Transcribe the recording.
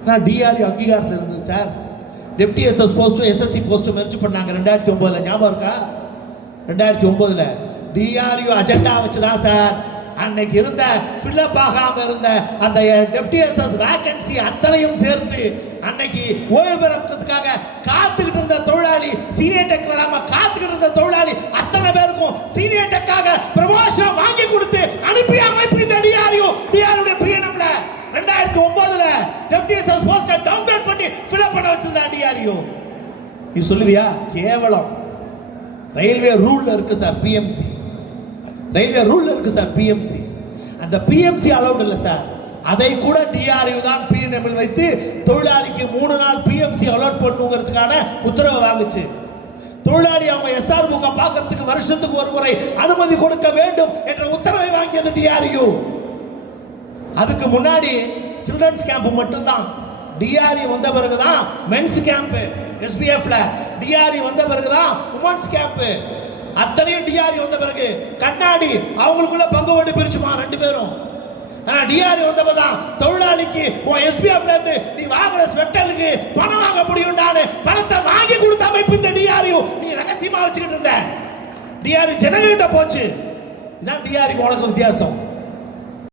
ஆனால் டிஆர்யூ அங்கீகாரத்தில் இருந்தது சார். டெப்டி எஸ்எஸ் போஸ்ட்டும் எஸ்எஸ்சி போஸ்ட்டும் மெர்ஜ் பண்ணாங்க 2009. ஞாபகம் இருக்கா? 2009 டிஆர்யூ அஜெண்டா வச்சு தான் சார் அன்னைக்கு இருந்த ஃபில்லப் ஆகாமல் இருந்த அந்த டெப்டி எஸ்எஸ் வேகன்சி அத்தனையும் சேர்த்து அன்னைக்கு ஓய்வு பெறத்துக்காக காத்துக்கிட்டு இருந்த தொழிலாளி, சீனியர் டெக் வராம காத்துக்கிட்டு இருந்த தொழிலாளி அத்தனை பேருக்கும் சீனியர் டெக்காக ப்ரமோஷன் வாங்கி கொடுத்து அனுப்பிய அமைப்பு இந்த டிஆர்யூ. டிஆர்யூ பிஎன்எம்ல 2009 டெப்டி எஸ்எஸ் போஸ்டை டவுன்லோட் பண்ணி ஃபில்அப் பண்ண வச்சது டிஆர்யூ. நீ சொல்லுவியா? கேவலம். ரயில்வே ரூல்ல இருக்கு சார் பிஎம்சி. ரயில்வே ரூல்ல இருக்கு சார் பிஎம்சி. அந்த பிஎம்சி அலௌட் இல்லை சார். அதை கூட டிஆர்யூ தான் பிஎன்எம்மில் வைத்து தொழிலாளிக்கு 3 நாள் பிஎம்சி அலோட் பண்ணுங்கிறதுக்கான உத்தரவு வாங்குச்சு. தொழிலாளி அவங்க எஸ்ஆர் புக்கை பார்க்கறதுக்கு வருஷத்துக்கு ஒரு முறை அனுமதி கொடுக்க வேண்டும் என்ற உத்தரவை வாங்கியது டிஆர்யூ. அதுக்கு முன்னாடி சில்ட்ரன்ஸ் கேம்ப் மட்டும்தான். டிஆர்யூ வந்த பிறகுதான் மென்ஸ் கேம்ப் எஸ்பிஎஃப்ல, டிஆர்யூ வந்த பிறகுதான் உமன்ஸ் கேம்ப். அத்தனையும் டிஆர்யூ வந்த பிறகு கண்ணாடி அவங்களுக்குள்ள பங்கு போட்டு பிரிச்சுமா 2 பேரும். ஆனா டிஆர்யூ வந்தப்பதான் தொழிலாளிக்கு உன் எஸ்பிஎஃப்ல இருந்து நீ வாங்குற ஸ்வெட்டலுக்கு பணம் வாங்க முடியும்டான்னு பணத்தை வாங்கி கொடுத்த அமைப்பு இந்த டிஆர்யூ. நீ ரகசியமா வச்சுக்கிட்டு இருந்த டிஆர்யூ ஜனங்கிட்ட போச்சு. இதான் டிஆர்யூ உனக்கு வித்தியாசம்.